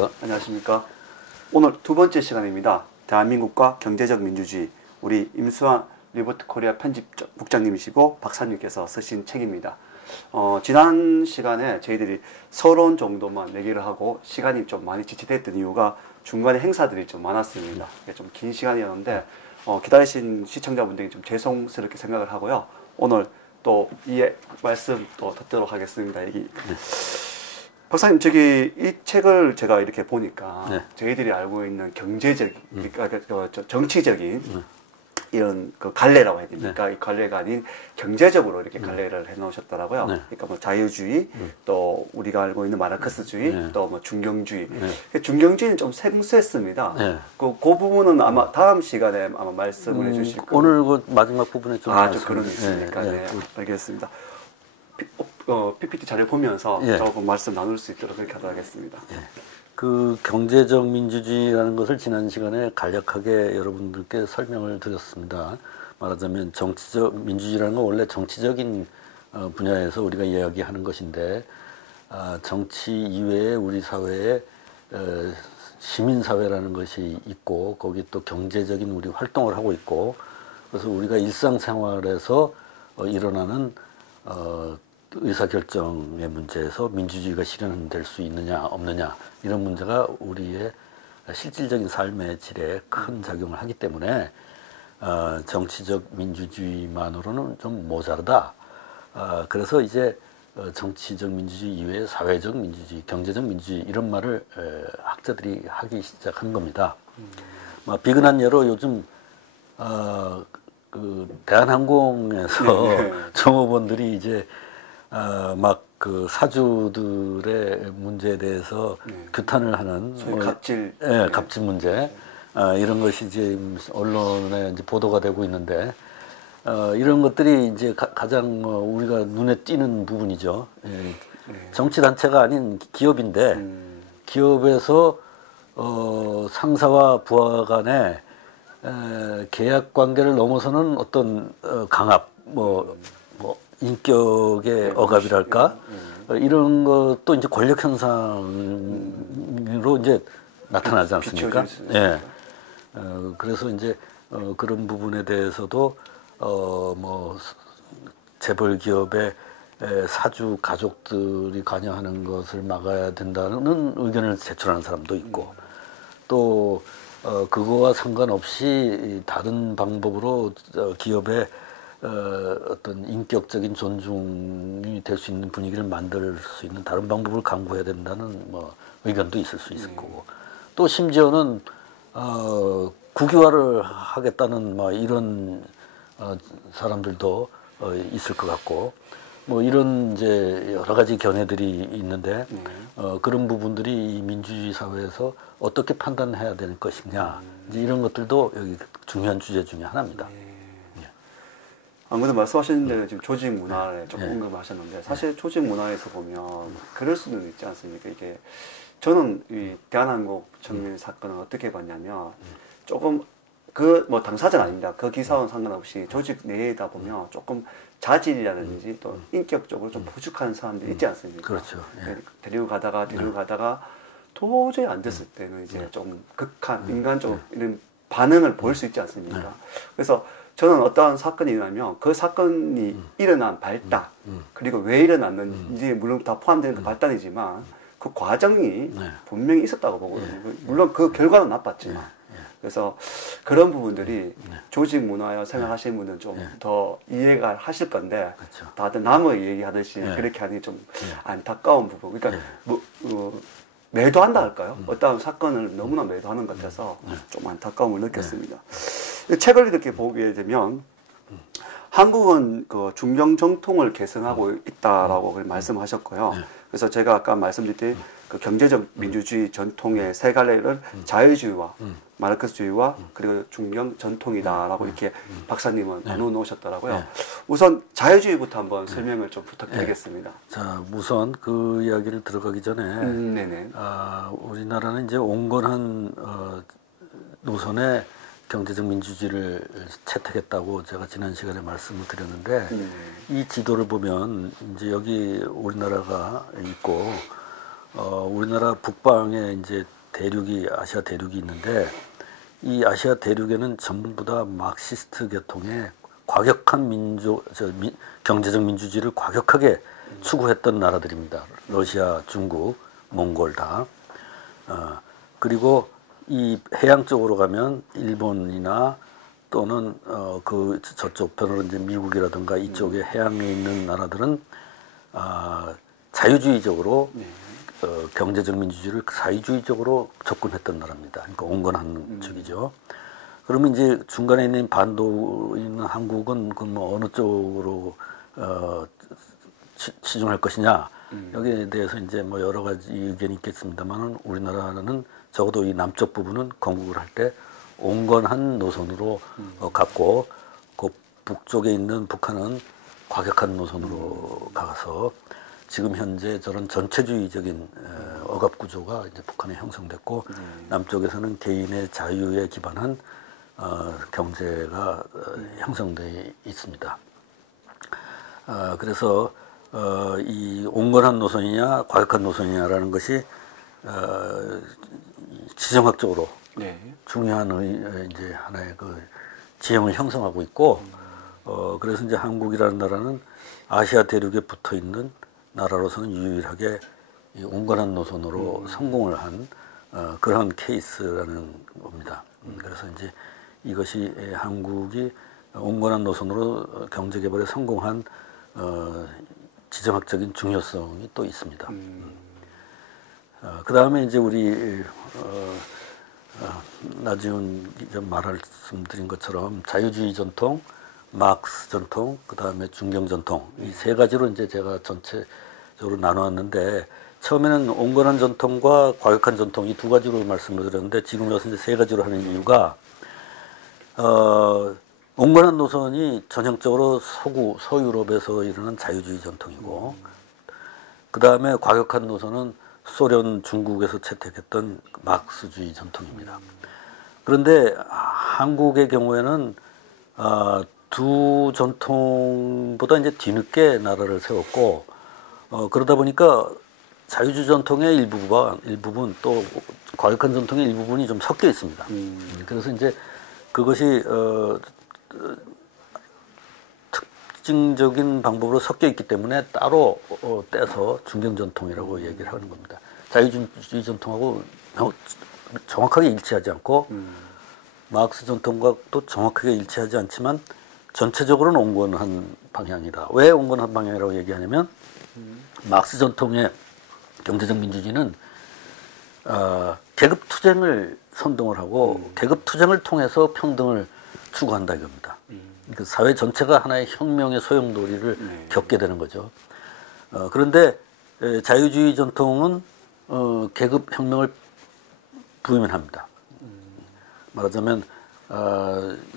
안녕하십니까. 안녕하십니까. 오늘 두 번째 시간입니다. 대한민국과 경제적 민주주의. 우리 임수환 리버트 코리아 편집국장님이시고 박사님께서 쓰신 책입니다. 지난 시간에 저희들이 서론 정도만 얘기를 하고 시간이 좀 많이 지체됐던 이유가 중간에 행사들이 좀 많았습니다. 좀 긴 시간이었는데 기다리신 시청자분들이 좀 죄송스럽게 생각을 하고요. 오늘 또 이 말씀 또 듣도록 하겠습니다. 박사님, 이 책을 제가 이렇게 보니까 네. 저희들이 알고 있는 경제적, 정치적인 이런 그 갈래라고 해야 됩니까? 네. 이 갈래가 아닌 경제적으로 이렇게 갈래를 해놓으셨더라고요. 네. 그러니까 뭐 자유주의, 또 우리가 알고 있는 마르크스주의, 네. 또 뭐 중경주의. 네. 중경주의는 좀 생소했습니다. 네. 그 부분은 아마 다음 시간에 아마 말씀을 해주실 거예요. 오늘 그 마지막 부분에 좀 좀 그런 게 있으니까. 네. 알겠습니다. PPT 자료 보면서 조금 말씀 나눌 수 있도록 그렇게 하도록 하겠습니다. 그 경제적 민주주의라는 것을 지난 시간에 간략하게 여러분들께 설명을 드렸습니다. 말하자면 정치적 민주주의라는 건 원래 정치적인 분야에서 우리가 이야기하는 것인데, 정치 이외에 우리 사회에 시민사회라는 것이 있고, 거기 또 경제적인 우리 활동을 하고 있고, 그래서 우리가 일상생활에서 일어나는 의사결정의 문제에서 민주주의가 실현될 수 있느냐 없느냐, 이런 문제가 우리의 실질적인 삶의 질에 큰 작용을 하기 때문에 정치적 민주주의만으로는 좀 모자르다. 그래서 이제 정치적 민주주의 이외에 사회적 민주주의, 경제적 민주주의, 이런 말을 학자들이 하기 시작한 겁니다. 비근한 예로 요즘 그 대한항공에서 종업원들이 이제 막 그 사주들의 문제에 대해서 규탄을 하는 갑질, 갑질 문제, 이런 것이 이제 언론에 이제 보도가 되고 있는데, 이런 것들이 이제 가장 우리가 눈에 띄는 부분이죠. 정치 단체가 아닌 기업인데, 기업에서 상사와 부하 간에 계약 관계를 넘어서는 어떤 강압, 인격의 억압이랄까, 이런 것도 이제 권력 현상으로 이제 나타나지 않습니까? 예. 그래서 이제 그런 부분에 대해서도 재벌 기업의 사주 가족들이 관여하는 것을 막아야 된다는 의견을 제출하는 사람도 있고, 또 그거와 상관없이 다른 방법으로 기업의 어떤 인격적인 존중이 될 수 있는 분위기를 만들 수 있는 다른 방법을 강구해야 된다는 의견도 있을 수 있을 거고, 또 심지어는 국유화를 하겠다는 이런 사람들도 있을 것 같고, 이런 이제 여러 가지 견해들이 있는데, 그런 부분들이 이 민주주의 사회에서 어떻게 판단해야 될 것이냐, 이제 이런 것들도 여기 중요한 주제 중에 하나입니다. 아무래도 말씀하신 대로 지금 조직 문화를 조금 언급하셨는데, 사실 조직 문화에서 보면 그럴 수는 있지 않습니까? 이게 저는 이 대한항공 청년 사건을 어떻게 봤냐면, 조금 당사자는 아닙니다. 그 기사와는 상관없이 조직 내에다 보면 조금 자질이라든지 또 인격적으로 좀 부족한 사람들이 있지 않습니까? 그렇죠. 데리고 가다가 도저히 안 됐을 때는 이제 좀 극한 인간적으로 이런 반응을 보일 수 있지 않습니까? 그래서 저는 어떠한 사건이 일어나면 그 사건이 일어난 발단, 그리고 왜 일어났는지 물론 다 포함되는 그 발단이지만 그 과정이 분명히 있었다고 보거든요. 물론 그 결과는 나빴지만. 그래서 그런 부분들이 조직 문화에 생각하시는 분들은 좀 더 이해가 하실 건데, 다들 남의 얘기하듯이 그렇게 하는 게 좀 안타까운 부분. 그러니까 매도한다 할까요? 어떤 사건을 너무나 매도하는 것 같아서 좀 안타까움을 느꼈습니다. 책을 이렇게 보게 되면 한국은 그 중경 정통을 계승하고 있다라고 말씀하셨고요. 그래서 제가 아까 말씀드린 그 경제적 민주주의 전통의 세 갈래를 자유주의와 마르크스주의와 그리고 중경 전통이다라고 이렇게 박사님은 나누어 놓으셨더라고요. 우선 자유주의부터 한번 설명을 좀 부탁드리겠습니다. 자, 우선 그 이야기를 들어가기 전에 우리나라는 이제 온건한 노선의 경제적 민주주의를 채택했다고 제가 지난 시간에 말씀을 드렸는데, 이 지도를 보면 이제 여기 우리나라가 있고, 우리나라 북방에 이제 대륙이 아시아 대륙이 있는데 이 아시아 대륙에는 전부 다 마르크시스트 계통의 과격한 경제적 민주주의를 과격하게 추구했던 나라들입니다. 러시아, 중국, 몽골 다. 그리고 이 해양 쪽으로 가면 일본이나 또는 그 저쪽 편으로 이제 미국이라든가 이쪽에 해양에 있는 나라들은 자유주의적으로 경제적 민주주의를 자유주의적으로 접근했던 나라입니다. 그러니까 온건한 쪽이죠. 그러면 이제 중간에 있는 반도에 있는 한국은 그 뭐 어느 쪽으로 치중할 것이냐 여기에 대해서 이제 뭐 여러 가지 의견이 있겠습니다만은 우리나라는 적어도 이 남쪽 부분은 건국을 할 때 온건한 노선으로 갔고 그 북쪽에 있는 북한은 과격한 노선으로 가서 지금 현재 저런 전체주의적인 억압 구조가 이제 북한에 형성됐고 남쪽에서는 개인의 자유에 기반한 경제가 형성돼 있습니다. 그래서 이 온건한 노선이냐 과격한 노선이냐라는 것이 지정학적으로 중요한 이제 하나의 그 지형을 형성하고 있고 그래서 이제 한국이라는 나라는 아시아 대륙에 붙어 있는 나라로서는 유일하게 이 온건한 노선으로 성공을 한 그런 케이스라는 겁니다. 그래서 이제 이것이 한국이 온건한 노선으로 경제 개발에 성공한 지정학적인 중요성이 또 있습니다. 그 다음에 이제 우리 나지훈 기자 말씀드린 것처럼 자유주의 전통, 마크스 전통, 그 다음에 중경 전통 이 세 가지로 이제 제가 전체적으로 나누었는데 처음에는 온건한 전통과 과격한 전통 이 두 가지로 말씀을 드렸는데 지금 여기서 이제 세 가지로 하는 이유가 온건한 노선이 전형적으로 서유럽에서 일어난 자유주의 전통이고 그 다음에 과격한 노선은 소련, 중국에서 채택했던 마크스주의 전통입니다. 그런데 한국의 경우에는 두 전통보다 이제 뒤늦게 나라를 세웠고 그러다 보니까 자유주의 전통의 일부분 또 과격한 전통의 일부분이 좀 섞여 있습니다. 그래서 이제 그것이 특징적인 방법으로 섞여 있기 때문에 따로 떼서 중경 전통이라고 얘기를 하는 겁니다. 자유주의 전통하고 정확하게 일치하지 않고 마크스 전통과 또 정확하게 일치하지 않지만 전체적으로는 온건한 방향이다. 왜 온건한 방향이라고 얘기하냐면 마크스 전통의 경제적 민주주의는 계급 투쟁을 선동을 하고 계급 투쟁을 통해서 평등을 추구한다 이겁니다. 그 사회 전체가 하나의 혁명의 소용돌이를 겪게 되는 거죠. 그런데 자유주의 전통은 계급 혁명을 부인합니다. 말하자면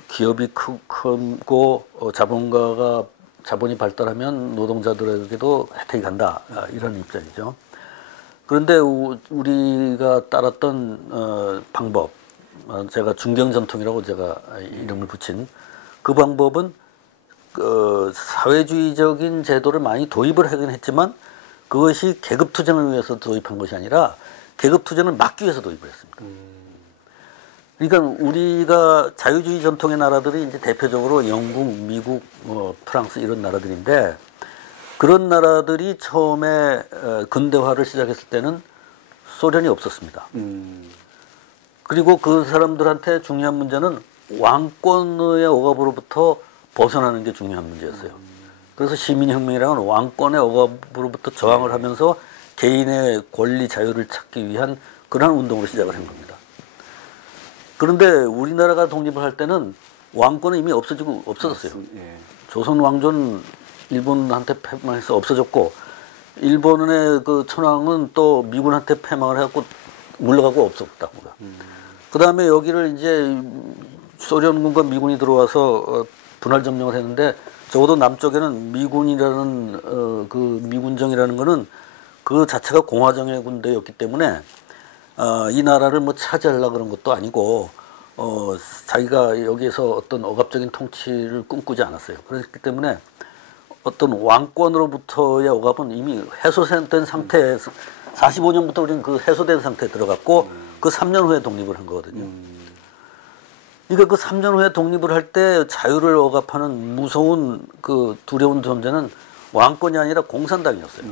기업이 크고 자본이 발달하면 노동자들에게도 혜택이 간다 이런 입장이죠. 그런데 우리가 따랐던 방법, 제가 중경 전통이라고 제가 이름을 붙인 그 방법은 사회주의적인 제도를 많이 도입을 하긴 했지만 그것이 계급 투쟁을 위해서 도입한 것이 아니라 계급 투쟁을 막기 위해서 도입을 했습니다. 그러니까 우리가 자유주의 전통의 나라들이 이제 대표적으로 영국, 미국, 프랑스 이런 나라들인데 그런 나라들이 처음에 근대화를 시작했을 때는 소련이 없었습니다. 그리고 그 사람들한테 중요한 문제는 왕권의 억압으로부터 벗어나는 게 중요한 문제였어요. 그래서 시민혁명이라는 왕권의 억압으로부터 저항을 하면서 개인의 권리 자유를 찾기 위한 그러한 운동으로 시작을 한 겁니다. 그런데 우리나라가 독립을 할 때는 왕권은 이미 없어졌어요. 조선 왕조는 일본한테 패망해서 없어졌고 일본의 그 천황은 또 미군한테 패망을 해갖고 물러가고 없었다고요. 그 다음에 여기를 이제 소련군과 미군이 들어와서 분할 점령을 했는데 적어도 남쪽에는 미군이라는 그 미군정이라는 거는 그 자체가 공화정의 군대였기 때문에 이 나라를 뭐 차지하려고 그런 것도 아니고 자기가 여기에서 어떤 억압적인 통치를 꿈꾸지 않았어요. 그렇기 때문에 어떤 왕권으로부터의 억압은 이미 해소된 상태에서 45년부터 우리는 그 해소된 상태에 들어갔고 그 3년 후에 독립을 한 거거든요. 그러니까 그 3년 후에 독립을 할 때 자유를 억압하는 무서운 그 두려운 존재는 왕권이 아니라 공산당이었어요.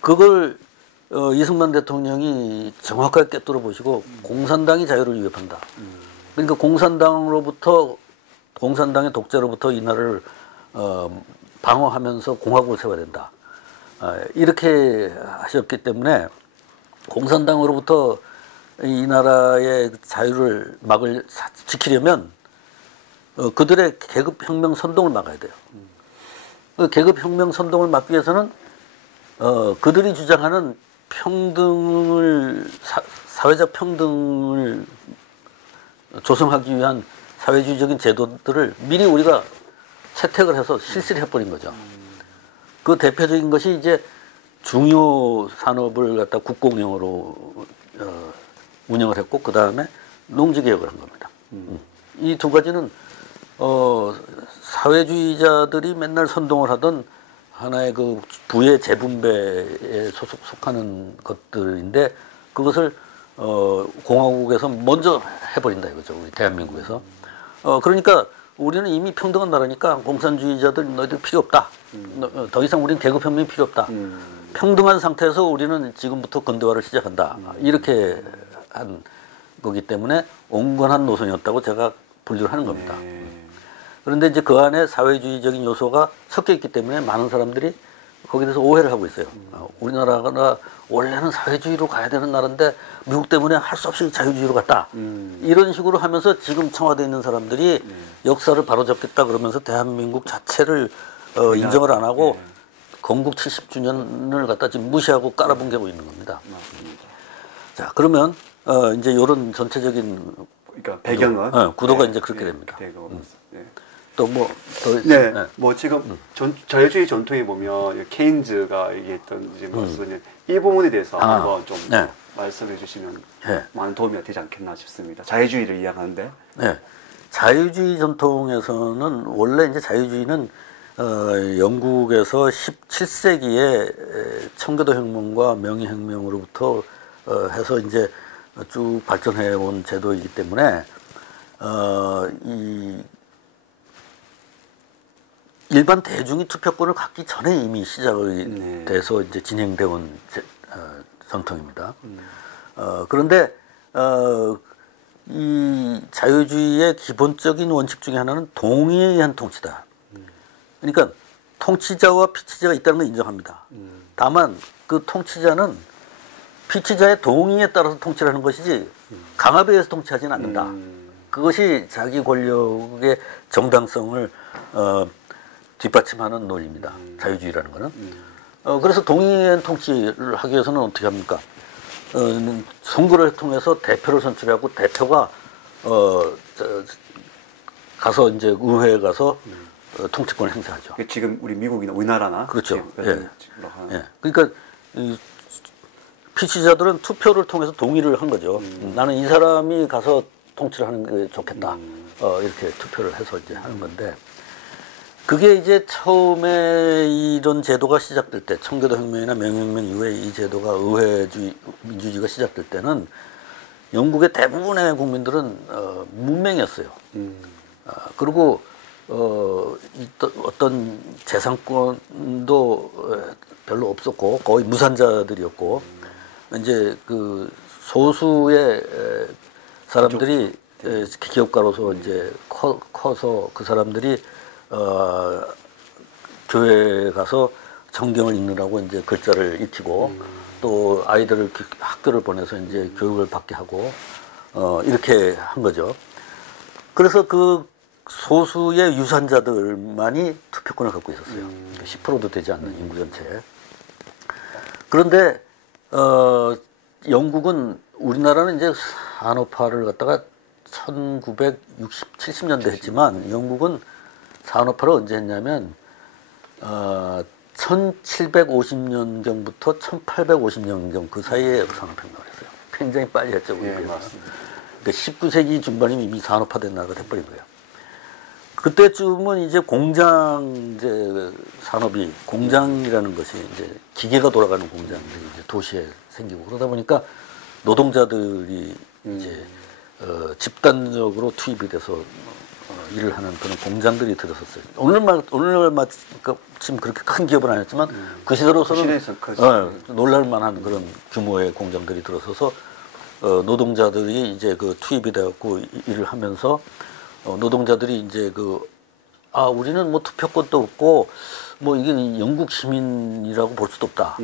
그걸 이승만 대통령이 정확하게 꿰뚫어 보시고 공산당이 자유를 위협한다. 그러니까 공산당의 독재로부터 이 나라를 방어하면서 공화국을 세워야 된다. 이렇게 하셨기 때문에 공산당으로부터 이 나라의 자유를 지키려면 그들의 계급혁명 선동을 막아야 돼요. 그 계급혁명 선동을 막기 위해서는 그들이 주장하는 사회적 평등을 조성하기 위한 사회주의적인 제도들을 미리 우리가 채택을 해서 실시를 해버린 거죠. 그 대표적인 것이 이제 중요 산업을 갖다 국공용으로 운영을 했고 그 다음에 농지개혁을 한 겁니다. 이 두 가지는 사회주의자들이 맨날 선동을 하던 하나의 그 부의 재분배에 속하는 것들인데 그것을 공화국에서 먼저 해버린다 이거죠. 우리 대한민국에서. 그러니까 우리는 이미 평등한 나라니까 공산주의자들 너희들 필요 없다. 더 이상 우리는 계급혁명이 필요 없다. 평등한 상태에서 우리는 지금부터 근대화를 시작한다. 이렇게 한 거기 때문에 온건한 노선이었다고 제가 분류를 하는 겁니다. 그런데 이제 그 안에 사회주의적인 요소가 섞여 있기 때문에 많은 사람들이 거기에 대해서 오해를 하고 있어요. 우리나라가 원래는 사회주의로 가야 되는 나라인데 미국 때문에 할 수 없이 자유주의로 갔다. 이런 식으로 하면서 지금 청와대에 있는 사람들이 역사를 바로잡겠다 그러면서 대한민국 자체를 인정을 안 하고 건국 70주년을 갖다 지금 무시하고 깔아뭉개고 있는 겁니다. 자, 그러면 이제 이런 전체적인 그러니까 배경은 구도가 이제 그렇게 됩니다. 또 뭐 뭐 지금 자유주의 전통에 보면 케인즈가 얘기했던 이제 것은 이 부분에 대해서 한번 좀 말씀해 주시면 많은 도움이 되지 않겠나 싶습니다. 자유주의를 이야기하는데. 네. 자유주의 전통에서는 원래 이제 자유주의는 영국에서 17세기에 청교도 혁명과 명예혁명으로부터 해서 이제 쭉 발전해 온 제도이기 때문에 이 일반 대중이 투표권을 갖기 전에 이미 시작이 돼서 이제 진행되어 온 전통입니다. 그런데 이 자유주의의 기본적인 원칙 중에 하나는 동의에 의한 통치다. 그러니까 통치자와 피치자가 있다는 걸 인정합니다. 다만 그 통치자는 피치자의 동의에 따라서 통치를 하는 것이지 강압에 의해서 통치하지는 않는다. 그것이 자기 권력의 정당성을 뒷받침하는 논리입니다. 자유주의라는 거는. 그래서 동의의 통치를 하기 위해서는 어떻게 합니까? 선거를 통해서 대표를 선출하고 대표가 가서 이제 의회에 가서 통치권을 행사하죠. 지금 우리 미국이나 우리나라나 그렇죠. 예. 그러니까 이 피치자들은 투표를 통해서 동의를 한 거죠. 나는 이 사람이 가서 통치를 하는 게 좋겠다. 이렇게 투표를 해서 이제 하는 건데. 그게 이제 처음에 이런 제도가 시작될 때, 청교도 혁명이나 명예혁명 이후에 이 제도가 민주주의가 시작될 때는 영국의 대부분의 국민들은 문맹이었어요. 그리고 어떤 재산권도 별로 없었고 거의 무산자들이었고 이제 그 소수의 사람들이 기업가로서 이제 커서 그 사람들이 교회에 가서 성경을 읽느라고 이제 글자를 익히고 또 아이들을 학교를 보내서 이제 교육을 받게 하고 이렇게 한 거죠. 그래서 그 소수의 유산자들만이 투표권을 갖고 있었어요. 10%도 되지 않는 인구 전체에. 그런데 영국은 우리나라는 이제 산업화를 갖다가 1960, 70년대 했지만 영국은 산업화를 언제 했냐면 1750년경부터 1850년경 그 사이에 산업혁명을 했어요. 굉장히 빨리 했죠. 네, 맞습니다. 그러니까 19세기 중반이면 이미 산업화된 나라가 돼버린 거예요. 그때쯤은 이제 공장 이제 산업이 공장이라는 것이 이제 기계가 돌아가는 공장들이 이제 도시에 생기고 그러다 보니까 노동자들이 이제 집단적으로 투입이 돼서 일을 하는 그런 공장들이 들어섰어요. 오늘 마침 그렇게 큰 기업은 아니었지만 그 시대로서는 놀랄만한 그런 규모의 공장들이 들어서서 노동자들이 이제 그 투입이 되었고 일을 하면서 노동자들이 이제 우리는 뭐 투표권도 없고 뭐 이게 영국 시민이라고 볼 수도 없다.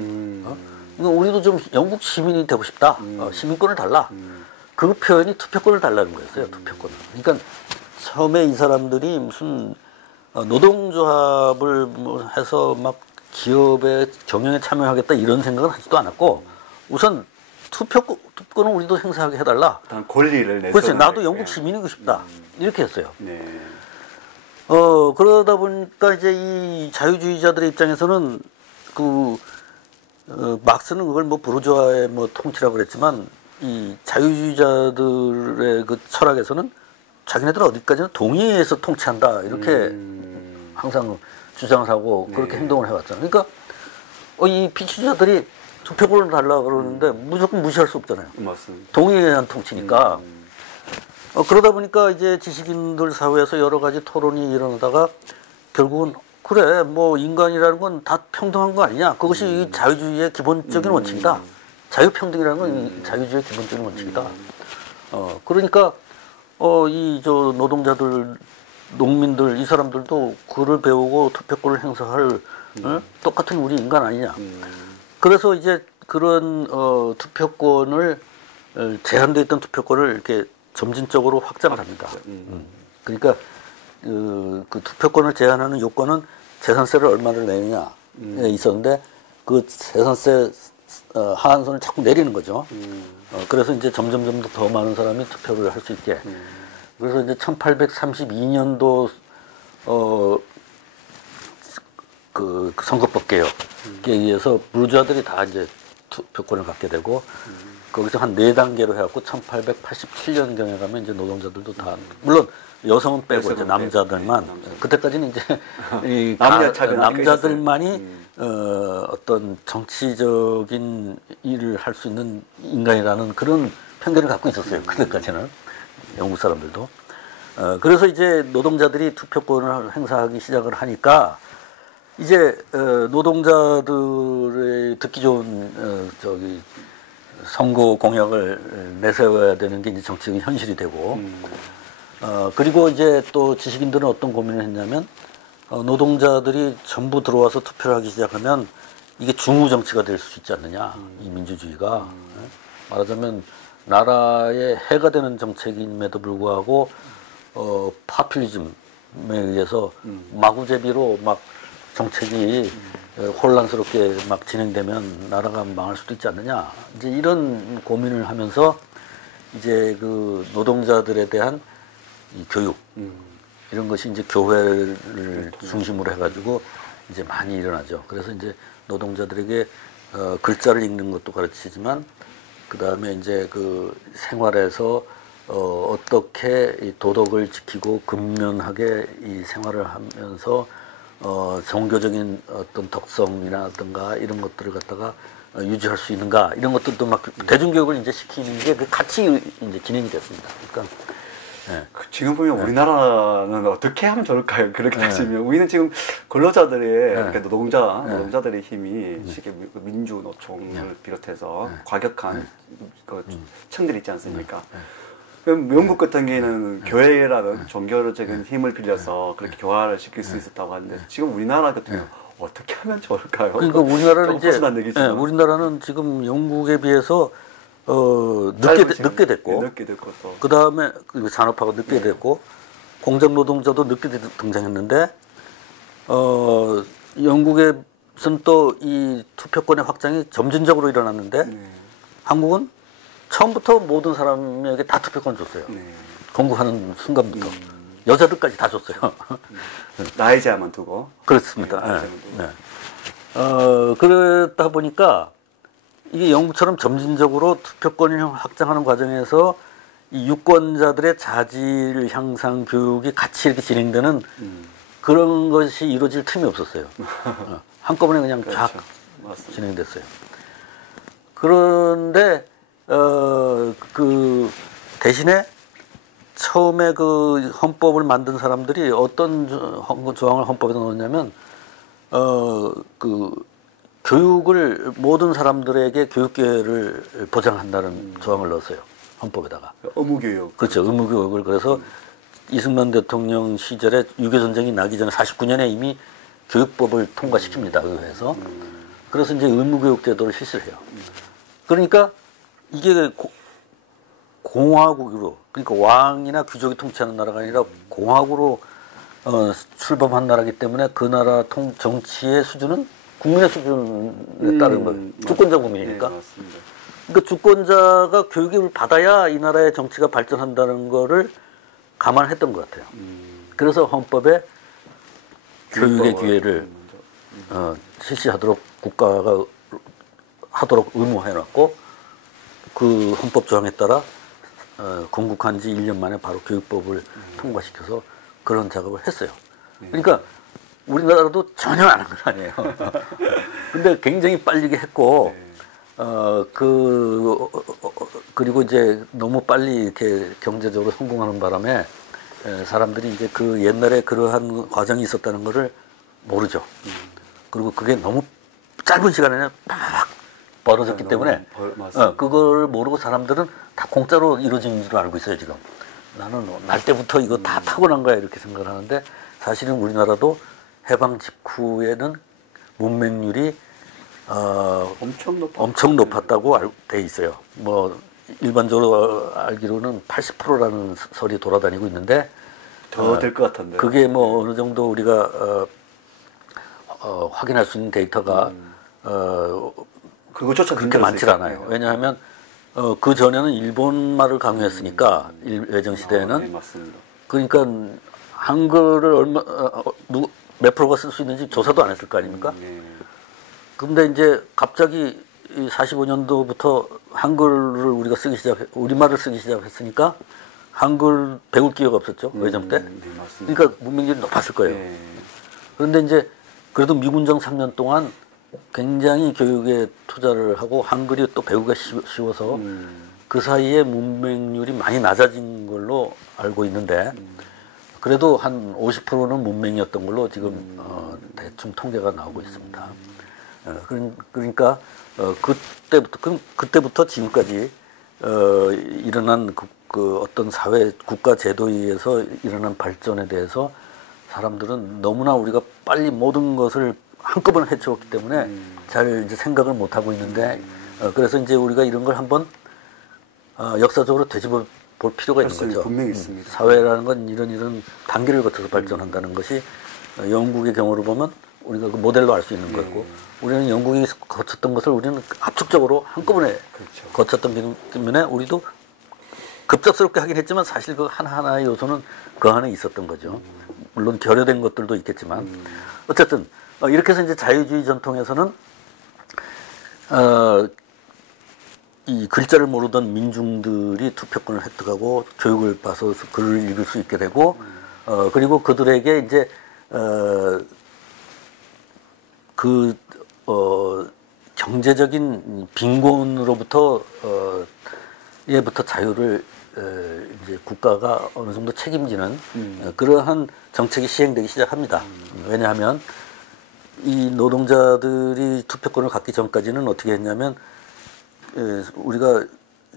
우리도 좀 영국 시민이 되고 싶다. 시민권을 달라. 그 표현이 투표권을 달라는 거였어요. 투표권을. 그러니까 처음에 이 사람들이 무슨 노동조합을 뭐 해서 막 기업의 경영에 참여하겠다 이런 생각은 하지도 않았고 우선 투표권을 우리도 행사하게 해달라. 일단 권리를 내서. 그렇지. 나도 영국 시민이고 싶다. 이렇게 했어요. 네. 그러다 보니까 이제 이 자유주의자들의 입장에서는 막스는 그걸 뭐 부르주아의 뭐 통치라고 그랬지만 이 자유주의자들의 그 철학에서는 자기네들 어디까지는 동의해서 통치한다 이렇게 항상 주장을 하고 그렇게 행동을 해왔잖아요. 그러니까 이 비추자들이 투표권을 달라 그러는데 무조건 무시할 수 없잖아요. 맞습니다. 동의한 통치니까. 그러다 보니까 이제 지식인들 사회에서 여러 가지 토론이 일어나다가 결국은 그래 뭐 인간이라는 건 다 평등한 거 아니냐. 그것이 이 자유주의의 기본적인 원칙이다. 자유평등이라는 건 이 자유주의의 기본적인 원칙이다. 그러니까 저 노동자들, 농민들 이 사람들도 글을 배우고 투표권을 행사할 똑같은 우리 인간 아니냐. 그래서 이제 그런 투표권을 제한되어 있던 투표권을 이렇게 점진적으로 확장을 합니다. 그러니까 그 투표권을 제한하는 요건은 재산세를 얼마를 내느냐에 있었는데 그 재산세 하한선을 자꾸 내리는 거죠. 그래서 이제 점점 더 많은 사람이 투표를 할 수 있게. 그래서 이제 1832년도 그 선거법 개혁에 의해서 부르주아들이 다 이제 투표권을 갖게 되고 거기서 한 4단계로 해갖고 1887년경에 가면 이제 노동자들도 다 물론 여성은 빼고 이제 남자들만 그때까지는 이제 이 남자들만이 어떤 정치적인 일을 할 수 있는 인간이라는 그런 편견을 갖고 있었어요. 그때까지는 영국 사람들도. 그래서 이제 노동자들이 투표권을 행사하기 시작을 하니까 이제 노동자들의 듣기 좋은 선거 공약을 내세워야 되는 게 이제 정치적인 현실이 되고 그리고 이제 또 지식인들은 어떤 고민을 했냐면 노동자들이 전부 들어와서 투표를 하기 시작하면 이게 중우 정치가 될 수 있지 않느냐 이 민주주의가 말하자면 나라에 해가 되는 정책임에도 불구하고 파퓰리즘에 의해서 마구제비로 막 정책이 혼란스럽게 막 진행되면 나라가 망할 수도 있지 않느냐 이제 이런 고민을 하면서 이제 그 노동자들에 대한 이 교육 이런 것이 이제 교회를 중심으로 해가지고 이제 많이 일어나죠. 그래서 이제 노동자들에게 글자를 읽는 것도 가르치지만 그 다음에 이제 그 생활에서 어떻게 이 도덕을 지키고 근면하게 이 생활을 하면서 종교적인 어떤 덕성이라든가 이런 것들을 갖다가 유지할 수 있는가 이런 것들도 막 대중교육을 이제 시키는 게 그 같이 이제 진행이 됐습니다. 그러니까 네. 지금 보면 우리나라는 어떻게 하면 좋을까요? 그렇게 따지면 우리는 지금 근로자들의 그러니까 노동자들의 힘이 쉽게 민주 노총을 비롯해서 과격한 그 층들이 있지 않습니까? 그럼 영국 같은 경우에는 교회라는 종교적인 힘을 빌려서 그렇게 교화를 시킬 수 있었다고 하는데 지금 우리나라 같은 경우 어떻게 하면 좋을까요? 그러니까 우리나라는 이제 우리나라는 지금 영국에 비해서 늦게 됐고 그 다음에 산업화가 늦게 됐고 공장 노동자도 늦게 등장했는데 영국에서는 또 이 투표권의 확장이 점진적으로 일어났는데 한국은 처음부터 모든 사람에게 다 투표권 줬어요. 건국하는 순간부터 여자들까지 다 줬어요. 나이 제한만 두고 그렇습니다. 네. 그러다 보니까 이게 영국처럼 점진적으로 투표권을 확장하는 과정에서 이 유권자들의 자질 향상 교육이 같이 이렇게 진행되는 그런 것이 이루어질 틈이 없었어요. 한꺼번에 그냥 쫙 맞습니다. 진행됐어요. 그런데 그 대신에 처음에 그 헌법을 만든 사람들이 어떤 조항을 헌법에 넣었냐면 그 교육을 모든 사람들에게 교육 기회를 보장한다는 조항을 넣었어요. 헌법에다가. 의무교육. 그렇죠. 의무교육을. 그래서 이승만 대통령 시절에 6.25 전쟁이 나기 전에 49년에 이미 교육법을 통과시킵니다. 의회에서. 그래서 이제 의무교육 제도를 실시를 해요. 그러니까 이게 공화국으로, 그러니까 왕이나 귀족이 통치하는 나라가 아니라 공화국으로 출범한 나라이기 때문에 그 나라 정치의 수준은 국민의 수준에 따른 거예요. 주권자 국민이니까. 네, 맞습니다. 그러니까 주권자가 교육을 받아야 이 나라의 정치가 발전한다는 거를 감안했던 것 같아요. 그래서 헌법에 교육의 기회를 실시하도록 국가가 하도록 의무해놨고 그 헌법 조항에 따라 건국한 지 1년 만에 바로 교육법을 통과시켜서 그런 작업을 했어요. 그러니까 우리나라도 전혀 안 한 건 아니에요. 근데 굉장히 빨리 했고 그리고 이제 너무 빨리 이렇게 경제적으로 성공하는 바람에 사람들이 이제 그 옛날에 그러한 과정이 있었다는 거를 모르죠. 그리고 그게 너무 짧은 시간에 막 벌어졌기 때문에 그걸 모르고 사람들은 다 공짜로 이루어진 줄 알고 있어요. 지금 나는 날 때부터 이거 다 타고난 거야 이렇게 생각을 하는데 사실은 우리나라도 해방 직후에는 문맹률이 엄청 높았다고 돼 있어요. 뭐 일반적으로 알기로는 80%라는 설이 돌아다니고 있는데 더 될 것 같은데. 그게 뭐 어느 정도 우리가 확인할 수 있는 데이터가 그거조차 그렇게 많지 않아요. 왜냐하면 그 전에는 일본말을 강요했으니까 외정 시대에는 네, 맞습니다. 그러니까 한글을 몇 프로가 쓸 수 있는지 조사도 안 했을 거 아닙니까? 근데 이제 갑자기 45년도부터 한글을 우리가 우리말을 쓰기 시작했으니까 한글 배울 기회가 없었죠. 외정 때. 그러니까 문맹률이 높았을 거예요. 그런데 이제 그래도 미군정 3년 동안 굉장히 교육에 투자를 하고 한글이 또 배우기가 쉬워서 그 사이에 문맹률이 많이 낮아진 걸로 알고 있는데 그래도 한 50%는 문맹이었던 걸로 지금 대충 통계가 나오고 있습니다. 그러니까 그때부터 지금까지 일어난 그 어떤 사회 국가 제도에 의해서 일어난 발전에 대해서 사람들은 너무나 우리가 빨리 모든 것을 한꺼번에 해치웠기 때문에 잘 이제 생각을 못 하고 있는데 그래서 이제 우리가 이런 걸 한번 역사적으로 되짚어 볼 필요가 있는 거죠. 분명히 있습니다. 사회라는 건 이런 단계를 거쳐서 발전한다는 것이 영국의 경우를 보면 우리가 그 모델로 알 수 있는 거고 우리는 영국이 거쳤던 것을 우리는 압축적으로 한꺼번에 거쳤던 때문에 우리도 급작스럽게 하긴 했지만 사실 그 하나하나의 요소는 그 안에 있었던 거죠. 물론 결여된 것들도 있겠지만 어쨌든 이렇게 해서 이제 자유주의 전통에서는 이 글자를 모르던 민중들이 투표권을 획득하고 교육을 받아서 글을 읽을 수 있게 되고 그리고 그들에게 이제 경제적인 빈곤으로부터 예부터 자유를 이제 국가가 어느 정도 책임지는 그러한 정책이 시행되기 시작합니다. 왜냐하면 이 노동자들이 투표권을 갖기 전까지는 어떻게 했냐면 우리가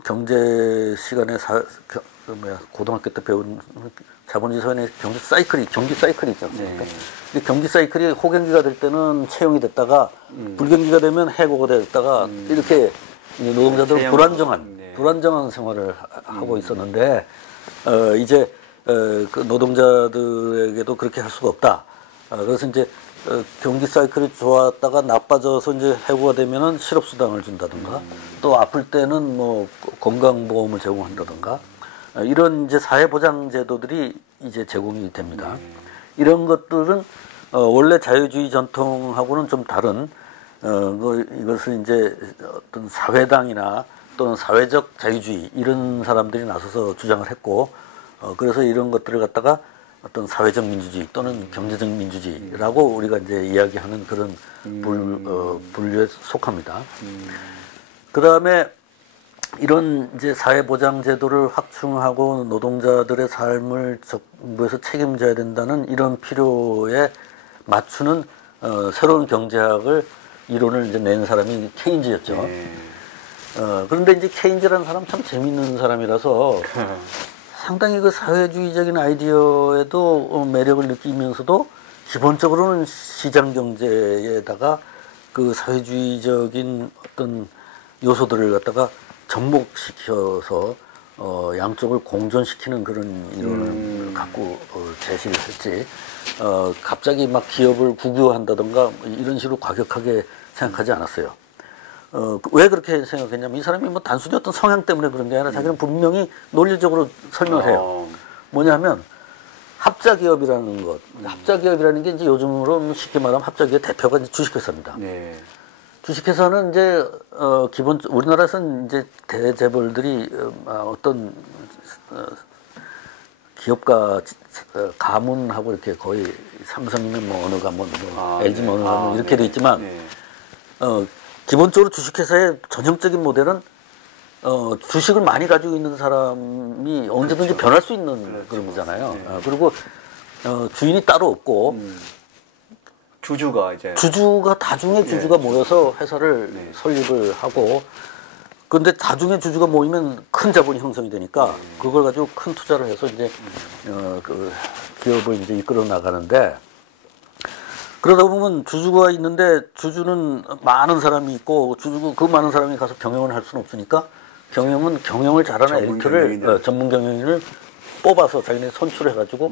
경제 시간에 고등학교 때 배운 자본주의 사회의 경기 사이클이 있지 않습니까? 근데 경기 사이클이 호경기가 될 때는 채용이 됐다가 불경기가 되면 해고가 됐다가 이렇게 노동자들은 불안정한 생활을 하고 있었는데 이제 그 노동자들에게도 그렇게 할 수가 없다. 그래서 이제 경기 사이클이 좋았다가 나빠져서 이제 해고가 되면은 실업수당을 준다든가 또 아플 때는 뭐 건강보험을 제공한다든가 이런 이제 사회보장 제도들이 이제 제공이 됩니다. 이런 것들은 원래 자유주의 전통하고는 좀 다른 이것을 이제 어떤 사회당이나 또는 사회적 자유주의 이런 사람들이 나서서 주장을 했고 그래서 이런 것들을 갖다가 어떤 사회적 민주주의 또는 경제적 민주주의라고 우리가 이제 이야기하는 그런 분류에 속합니다. 그 다음에 이런 이제 사회보장제도를 확충하고 노동자들의 삶을 정부에서 책임져야 된다는 이런 필요에 맞추는 새로운 경제학을 이론을 이제 낸 사람이 케인즈였죠. 그런데 이제 케인즈라는 사람 참 재밌는 사람이라서 상당히 그 사회주의적인 아이디어에도 매력을 느끼면서도 기본적으로는 시장 경제에다가 그 사회주의적인 어떤 요소들을 갖다가 접목시켜서 양쪽을 공존시키는 그런 이론을 갖고 제시를 했지. 갑자기 막 기업을 국유화한다던가 이런 식으로 과격하게 생각하지 않았어요. 왜 그렇게 생각했냐면 이 사람이 뭐 단순히 어떤 성향 때문에 그런 게 아니라 자기는 분명히 논리적으로 설명을 해요. 뭐냐면 합자기업이라는 것. 합자기업이라는 게 이제 요즘으로 쉽게 말하면 합자기업 대표가 이제 주식회사입니다. 네. 주식회사는 이제 기본 우리나라에서는 이제 대재벌들이 어떤 기업가 가문하고 이렇게 거의 삼성이면 뭐 어느 가문, 뭐 LG면 어느 가문 이렇게 돼 있지만 기본적으로 주식회사의 전형적인 모델은 주식을 많이 가지고 있는 사람이 언제든지 그렇죠. 변할 수 있는 그렇죠. 그런 거잖아요. 네. 그리고 주인이 따로 없고 주주가 다중의 주주가 모여서 회사를 설립을 하고 그런데 다중의 주주가 모이면 큰 자본이 형성이 되니까 그걸 가지고 큰 투자를 해서 이제 그 기업을 이제 이끌어 나가는데 그러다 보면 주주가 있는데 주주는 많은 사람이 있고 그 많은 사람이 가서 경영을 할 수는 없으니까 경영을 잘하는 에리트를 전문 경영인을 뽑아서 자기네 선출해가지고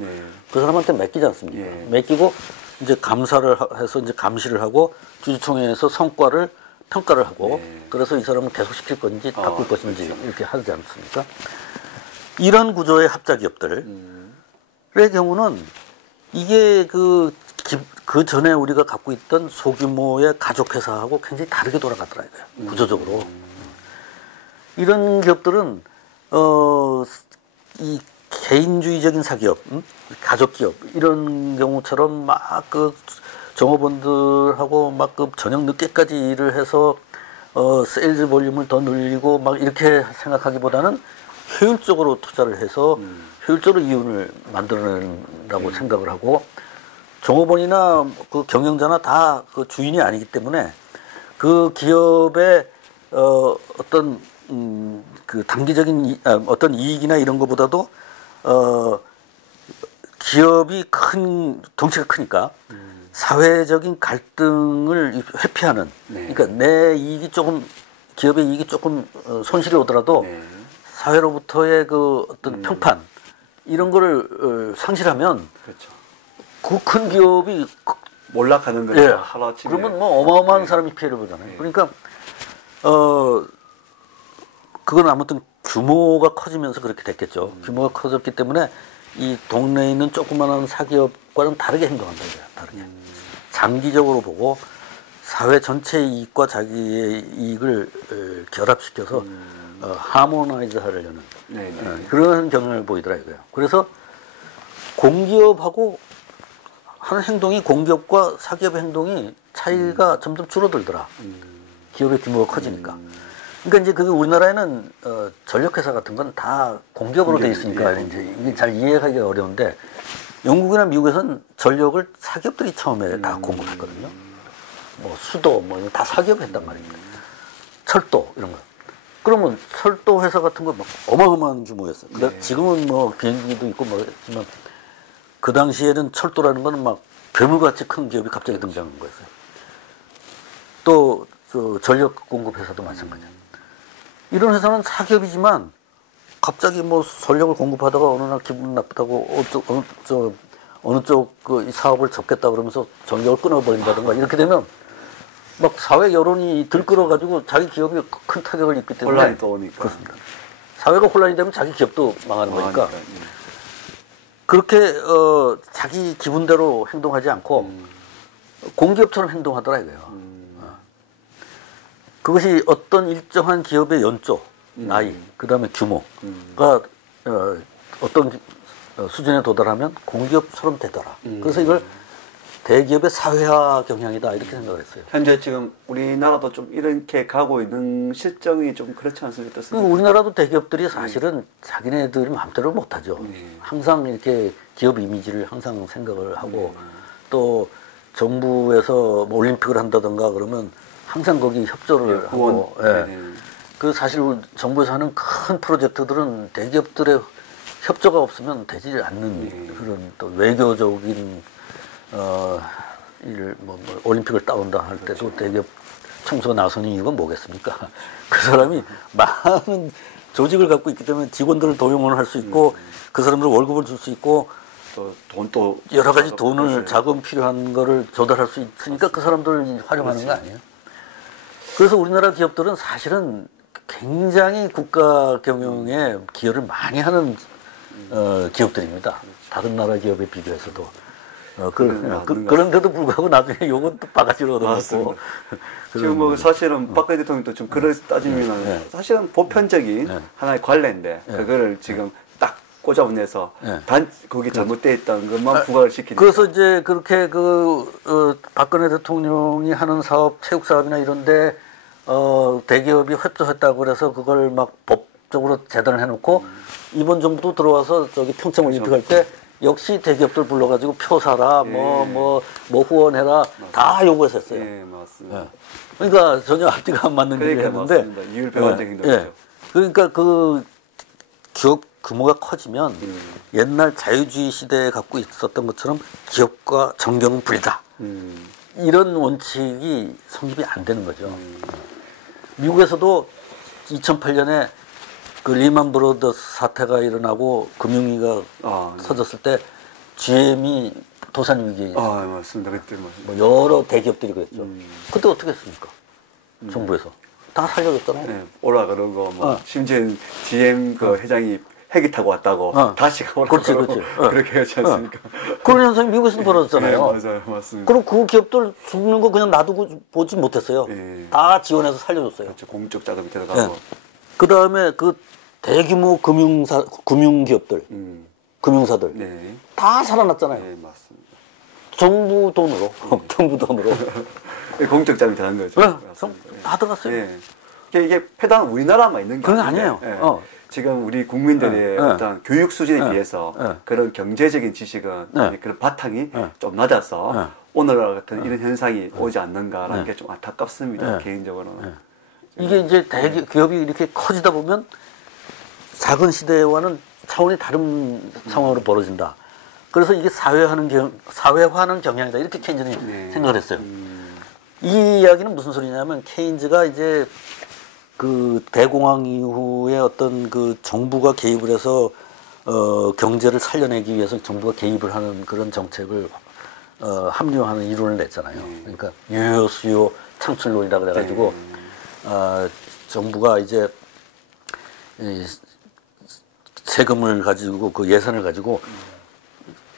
그 사람한테 맡기지 않습니까? 맡기고 이제 감사를 해서 이제 감시를 하고 주주총회에서 성과를 평가를 하고 그래서 이 사람을 계속 시킬 건지 바꿀 것인지 그렇죠. 이렇게 하지 않습니까? 이런 구조의 합자기업들의 경우는 이게 그 전에 우리가 갖고 있던 소규모의 가족회사하고 굉장히 다르게 돌아가더라고요. 구조적으로. 이런 기업들은 이 개인주의적인 사기업, 가족기업 이런 경우처럼 막 그 종업원들하고 막 그 저녁 늦게까지 일을 해서 세일즈 볼륨을 더 늘리고 막 이렇게 생각하기보다는 효율적으로 투자를 해서 효율적으로 이윤을 만들어낸다고 생각을 하고 종업원이나 그 경영자나 다 그 주인이 아니기 때문에 그 기업의 어떤 그 단기적인 어떤 이익이나 이런 것보다도 기업이 덩치가 크니까 사회적인 갈등을 회피하는 그러니까 내 이익이 조금 기업의 이익이 조금 손실이 오더라도 사회로부터의 그 어떤 평판 이런 거를 상실하면 그렇죠. 그 큰 기업이 몰락하는 거죠. 하루아침에. 그러면 뭐 어마어마한 사람이 피해를 보잖아요. 그러니까 그건 아무튼 규모가 커지면서 그렇게 됐겠죠. 규모가 커졌기 때문에 이 동네에 있는 조그마한 사기업과는 다르게 행동한다. 다르게. 장기적으로 보고 사회 전체의 이익과 자기의 이익을 결합시켜서 하모나이즈 하려는 그런 경향을 보이더라고요. 그래서 공기업하고 하는 행동이 공기업과 사기업의 행동이 차이가 점점 줄어들더라. 기업의 규모가 커지니까. 그러니까 이제 그게 우리나라에는 전력회사 같은 건 다 공기업으로 돼 있으니까 이제 이게 잘 이해하기가 어려운데 영국이나 미국에서는 전력을 사기업들이 처음에 다 공급했거든요. 뭐 수도 뭐 다 사기업이 했단 말입니다. 철도 이런 거. 그러면 철도 회사 같은 거 막 어마어마한 규모였어요. 지금은 뭐 비행기도 있고 뭐 했지만 그 당시에는 철도라는 거는 막 괴물같이 큰 기업이 갑자기 등장한 거였어요. 또 전력 공급 회사도 마찬가지야. 이런 회사는 사기업이지만 갑자기 뭐 전력을 공급하다가 어느 날 기분 나쁘다고 어느 쪽 그 사업을 접겠다 그러면서 전력을 끊어버린다든가 이렇게 되면 막 사회 여론이 들끓어가지고 자기 기업이 큰 타격을 입기 때문에 혼란이 또 오니까. 그렇습니다. 사회가 혼란이 되면 자기 기업도 망하는 거니까 그렇게 자기 기분대로 행동하지 않고 공기업처럼 행동하더라 이거예요. 그것이 어떤 일정한 기업의 연조 나이, 그다음에 규모가 어떤 수준에 도달하면 공기업처럼 되더라. 그래서 이걸 대기업의 사회화 경향이다 이렇게 생각을 했어요. 현재 지금 우리나라도 좀 이렇게 가고 있는 실정이 좀 그렇지 않습니까? 우리나라도 대기업들이 사실은 자기네들 마음대로 못하죠. 항상 이렇게 기업 이미지를 항상 생각을 하고 또 정부에서 뭐 올림픽을 한다든가 그러면 항상 거기 협조를 하고. 그 사실 정부에서 하는 큰 프로젝트들은 대기업들의 협조가 없으면 되지 않는 그런 또 외교적인 뭐 올림픽을 따온다 할 때도 대기업 총수가 나서는 이유가 뭐겠습니까? 그 사람이 많은 조직을 갖고 있기 때문에 직원들을 도용을 할 수 있고 그 사람들 월급을 줄 수 있고 또 여러 가지 돈을 자금 필요한 거를 조달할 수 있으니까 그 사람들을 활용하는 거 아니에요? 그래서 우리나라 기업들은 사실은 굉장히 국가 경영에 기여를 많이 하는 기업들입니다. 다른 나라 기업에 비교해서도. 그런데도 불구하고 나중에 요건 또 바가지로 얻어먹고. 지금 뭐 사실은 박근혜 대통령도 좀 그걸 따지면 사실은 보편적인 하나의 관례인데 그거를 지금 딱 꽂아내서 거기 잘못되어 있다는 것만 부각을 시키는. 그래서 이제 그렇게 박근혜 대통령이 하는 사업, 체육 사업이나 이런데 대기업이 협조했다고 그래서 그걸 막 법적으로 재단을 해놓고 이번 정부도 들어와서 저기 평창 올림픽 할 때 역시 대기업들 불러가지고 표 사라, 뭐 후원해라 다 요구해서 했어요. 예, 맞습니다. 그러니까 전혀 앞뒤가 안 맞는 일을 했는데. 이율배반적인 거죠. 그러니까 그 기업 규모가 커지면 옛날 자유주의 시대에 갖고 있었던 것처럼 기업과 정경은 불이다. 이런 원칙이 성립이 안 되는 거죠. 미국에서도 2008년에 그 리만 브로더스 사태가 일어나고 금융위기가 터졌을 때 GM이 도산 위기에 맞습니다. 그때 뭐 여러 대기업들이 그랬죠. 그때 어떻게 했습니까? 정부에서 다 살려줬잖아요. 네, 올라가는 거 뭐 심지어 GM 그 회장이 헬기 타고 왔다고 다시 올라가고 그렇게 하지 않습니까? 그런 현상이 미국에서도 벌어졌잖아요. 맞아요, 맞습니다. 그리고 그 기업들 죽는 거 그냥 놔두고 보지 못했어요. 다 지원해서 살려줬어요. 그렇죠. 공적 자금이 들어가고. 그 다음에 그 대규모 금융기업들, 금융사들 다 살아났잖아요. 네, 맞습니다. 정부 돈으로, 정부 돈으로. 공적 자금이 들어간 거죠. 다 들어갔어요. 네. 이게 폐단 우리나라만 있는 게 그건 아니에요. 아니에요. 지금 우리 국민들의 어떤 교육 수준에 비해서 그런 경제적인 지식은 그런 바탕이 좀 낮아서 오늘날 같은 이런 현상이 오지 않는가라는 게 좀 안타깝습니다. 개인적으로는. 이게 이제 대기업이 이렇게 커지다 보면 작은 시대와는 차원이 다른 상황으로 벌어진다. 그래서 이게 사회화하는 경향이다. 이렇게 케인즈는 생각을 했어요. 이 이야기는 무슨 소리냐면 케인즈가 이제 그 대공황 이후에 어떤 그 정부가 개입을 해서 경제를 살려내기 위해서 정부가 개입을 하는 그런 정책을 합리화하는 이론을 냈잖아요. 그러니까 유효 수요 창출론이라 그래가지고 정부가 이제 세금을 가지고 그 예산을 가지고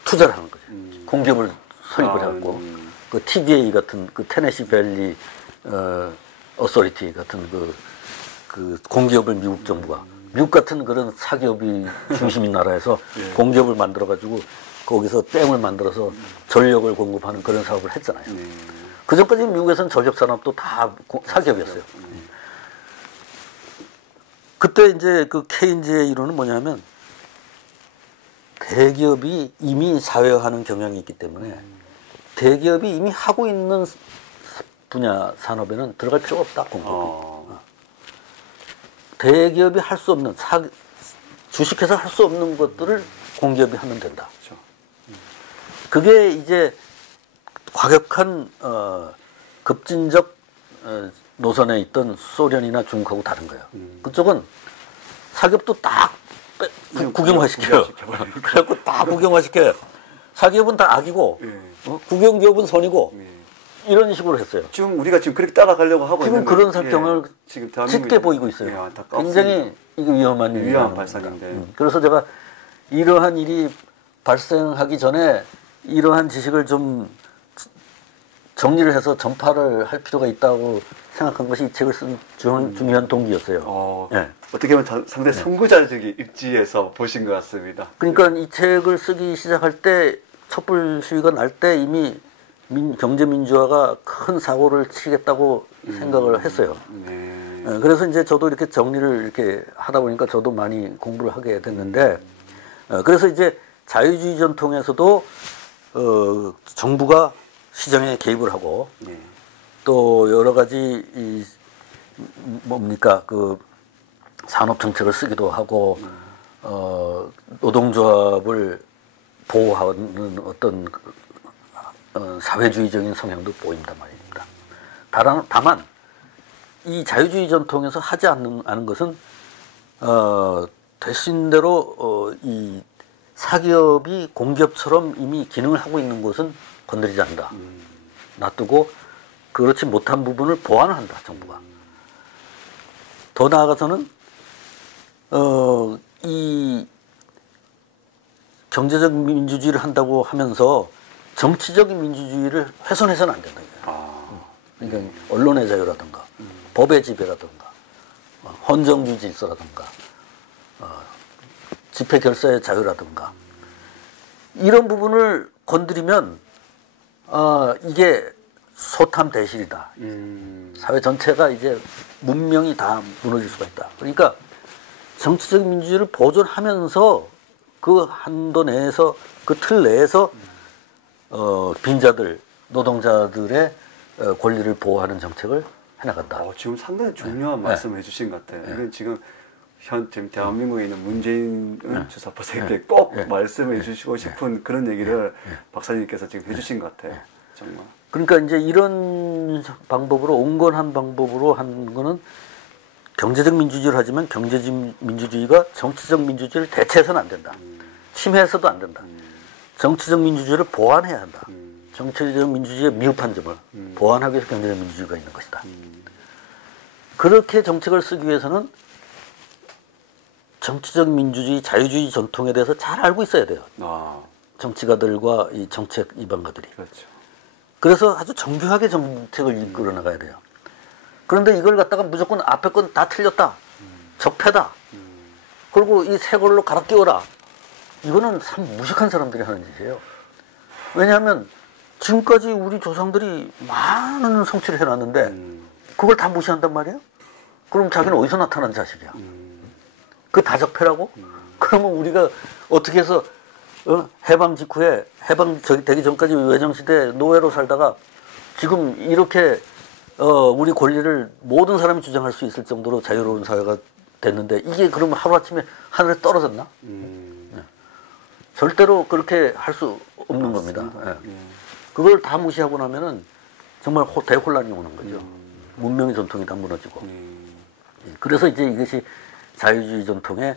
투자를 하는 거죠. 공기업을 설립을 해갖고 그 TBA 같은 그 테네시 밸리 어소리티 같은 그 공기업을 미국 정부가 미국 같은 그런 사기업이 중심인 나라에서 공기업을 만들어가지고 거기서 댐을 만들어서 전력을 공급하는 그런 사업을 했잖아요. 그 전까지 미국에서는 전력 산업도 다 사기업이었어요. 그때 이제 그 케인즈의 이론은 뭐냐면 대기업이 이미 사회화하는 경향이 있기 때문에 대기업이 이미 하고 있는 분야 산업에는 들어갈 필요가 없다. 공기업이. 대기업이 할 수 없는 주식회사 할 수 없는 것들을 공기업이 하면 된다. 그게 이제 과격한 급진적 노선에 있던 소련이나 중국하고 다른 거예요. 그쪽은 사기업도 딱 국영화시켜요. 그래갖고 다 국영화시켜요. 사기업은 다 악이고 국영기업은 선이고 이런 식으로 했어요. 지금 우리가 지금 그렇게 따라가려고 하고 지금 있는 그런 상경을 지금 짙게 보이고 있어요. 굉장히 이거 위험한 발상인데. 그래서 제가 이러한 일이 발생하기 전에 이러한 지식을 좀 정리를 해서 전파를 할 필요가 있다고 생각한 것이 이 책을 쓴 중요한 동기였어요. 예. 어떻게 보면 상당히 선구자적인 입지에서 보신 것 같습니다. 그러니까 이 책을 쓰기 시작할 때 촛불 시위가 날 때 이미 경제민주화가 큰 사고를 치겠다고 생각을 했어요. 네. 예, 그래서 이제 저도 이렇게 정리를 이렇게 하다 보니까 저도 많이 공부를 하게 됐는데, 그래서 이제 자유주의 전통에서도 정부가 시장에 개입을 하고, 네. 또 여러 가지 뭡니까 그 산업 정책을 쓰기도 하고, 노동조합을 보호하는 어떤 사회주의적인 성향도 보인단 말입니다. 다만 이 자유주의 전통에서 하지 않는 것은 되신 대로 이 사기업이 공기업처럼 이미 기능을 하고 있는 곳은 건드리지 않는다. 놔두고 그렇지 못한 부분을 보완을 한다. 정부가. 더 나아가서는 이 경제적 민주주의를 한다고 하면서 정치적인 민주주의를 훼손해서는 안 된다. 그러니까 언론의 자유라든가 법의 지배라든가 헌정주의 질서라든가 집회 결사의 자유라든가 이런 부분을 건드리면 이게 소탐 대실이다. 사회 전체가 이제 문명이 다 무너질 수가 있다. 그러니까 정치적인 민주주의를 보존하면서 그 한도 내에서 그 틀 내에서 빈자들, 노동자들의 권리를 보호하는 정책을 해나간다. 지금 상당히 중요한 말씀을 해주신 것 같아요. 이건 지금 지금 대한민국에 있는 문재인 주사파에게 꼭 말씀해 주시고 싶은 그런 얘기를 박사님께서 지금 해주신 것 같아요. 정말. 그러니까 이제 이런 방법으로 온건한 방법으로 하는 거는 경제적 민주주의를 하지만 경제적 민주주의가 정치적 민주주의를 대체해서는 안 된다. 침해해서도 안 된다. 정치적 민주주의를 보완해야 한다. 정치적 민주주의의 미흡한 점을 보완하기 위해서 경제적 민주주의가 있는 것이다. 그렇게 정책을 쓰기 위해서는 정치적 민주주의, 자유주의 전통에 대해서 잘 알고 있어야 돼요. 정치가들과 이 정책 이방가들이. 그렇죠. 그래서 아주 정교하게 정책을 이끌어 나가야 돼요. 그런데 이걸 갖다가 무조건 앞에 건 다 틀렸다. 적폐다. 그리고 이 새 걸로 갈아 끼워라. 이거는 참 무식한 사람들이 하는 짓이에요. 왜냐하면 지금까지 우리 조상들이 많은 성취를 해놨는데 그걸 다 무시한단 말이에요? 그럼 자기는 어디서 나타난 자식이야? 그거 다 적폐라고? 그러면 우리가 어떻게 해서 해방 직후에 해방 되기 전까지 외정시대 노예로 살다가 지금 이렇게 우리 권리를 모든 사람이 주장할 수 있을 정도로 자유로운 사회가 됐는데 이게 그러면 하루아침에 하늘에 떨어졌나? 네. 절대로 그렇게 할 수 없는 겁니다. 네. 그걸 다 무시하고 나면은 정말 대혼란이 오는 거죠. 문명의 전통이 다 무너지고. 그래서 이제 이것이 자유주의 전통의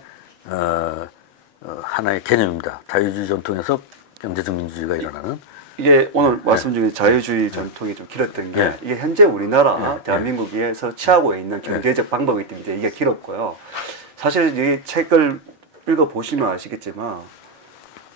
하나의 개념입니다. 자유주의 전통에서 경제적 민주주의가 일어나는. 이게 오늘 말씀 중에 자유주의 전통이 좀 길었던 게 이게 현재 우리나라 대한민국에서 취하고 있는 경제적 방법이기 때문에 이게 길었고요. 사실 이 책을 읽어보시면 아시겠지만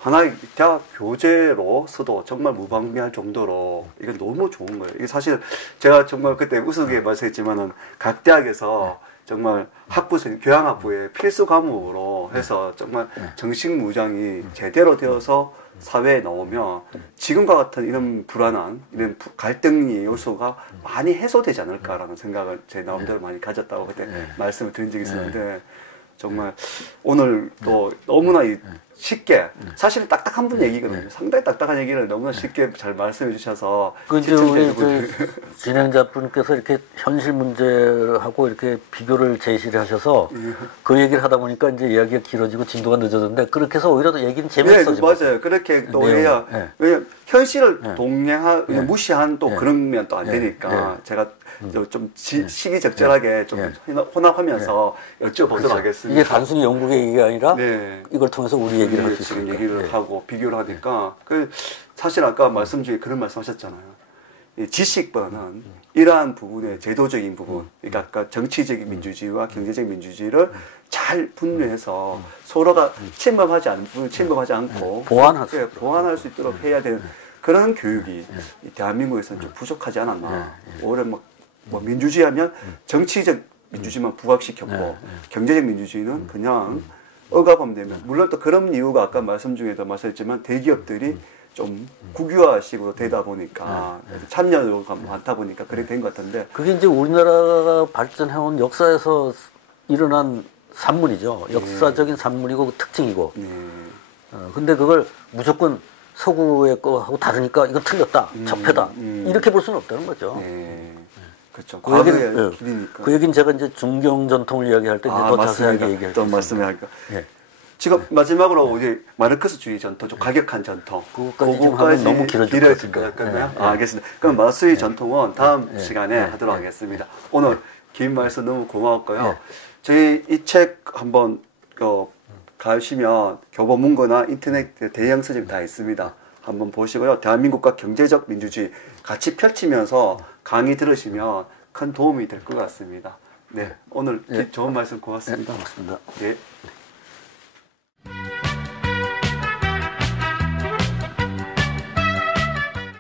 하나의 대학 교재로서도 정말 무방비할 정도로 이건 너무 좋은 거예요. 이게 사실 제가 정말 그때 우스갯 말씀했지만은 각 대학에서 정말 학부생, 교양학부의 필수 과목으로 해서 정말 정식 무장이 제대로 되어서 사회에 나오면 지금과 같은 이런 불안한 이런 갈등의 요소가 많이 해소되지 않을까라는 생각을 제 나름대로 많이 가졌다고 그때 말씀을 드린 적이 있었는데 정말 오늘 또 너무나 쉽게 사실 딱딱한 분 얘기거든요. 상당히 딱딱한 얘기를 너무나 쉽게 잘 말씀해 주셔서 이제 우리 진행자분께서 이렇게 현실 문제하고 이렇게 비교를 제시를 하셔서 그 얘기를 하다 보니까 이제 이야기가 길어지고 진도가 늦어졌는데 그렇게 해서 오히려 더 얘기는 재밌어지고. 네, 맞아요. 그렇게 또 해야 왜냐면 현실을 무시한 또 그러면 또 안 되니까 제가 좀 시기적절하게 좀 혼합하면서 여쭤보도록 하겠습니다. 이게 단순히 영국의 얘기가 아니라 이걸 통해서 우리 얘기를 할 수 있으니까. 얘기를 하고 비교를 하니까 사실 아까 말씀 중에 그런 말씀하셨잖아요. 이 지식권은 이러한 부분의 제도적인 부분, 그러니까 아까 정치적인 민주주의와 경제적인 민주주의를 잘 분류해서 서로가 침범하지 않고 보완할 수 있도록 해야 되는 그런 교육이 이 대한민국에서는 좀 부족하지 않았나. 오히려 뭐 민주주의하면 정치적 민주주의만 부각시켰고 경제적 민주주의는 그냥 억압하면 되면, 물론 또 그런 이유가 아까 말씀 중에도 말씀했지만 대기업들이 좀 국유화식으로 되다 보니까 참여도가 많다 보니까 그렇게 된 것 같은데, 그게 이제 우리나라가 발전해온 역사에서 일어난 산물이죠. 역사적인 산물이고 특징이고. 근데 그걸 무조건 서구의 거하고 다르니까 이건 틀렸다, 적폐다 이렇게 볼 수는 없다는 거죠. 그렇죠. 그 얘기는, 과거의 길이니까. 그 얘기는 제가 이제 중경 전통을 이야기할 때 이제 더 자세하게 얘기할 또 수 말씀을 할까. 예. 지금 마지막으로 이제 마르크스주의 전통, 좀 과격한 전통. 그거까지 좀 하면 너무 길어질 것 같나요? 알겠습니다. 그럼 마르크스주의 전통은 다음 시간에 하도록 하겠습니다. 오늘 긴 말씀 너무 고마웠고요. 저희 이 책 한번 가시면 교보문고나 인터넷 대형 서점 다 있습니다. 한번 보시고요. 대한민국과 경제적 민주주의 같이 펼치면서 강의 들으시면 큰 도움이 될 것 같습니다. 네, 오늘 좋은 말씀 고맙습니다. 고맙습니다. 네.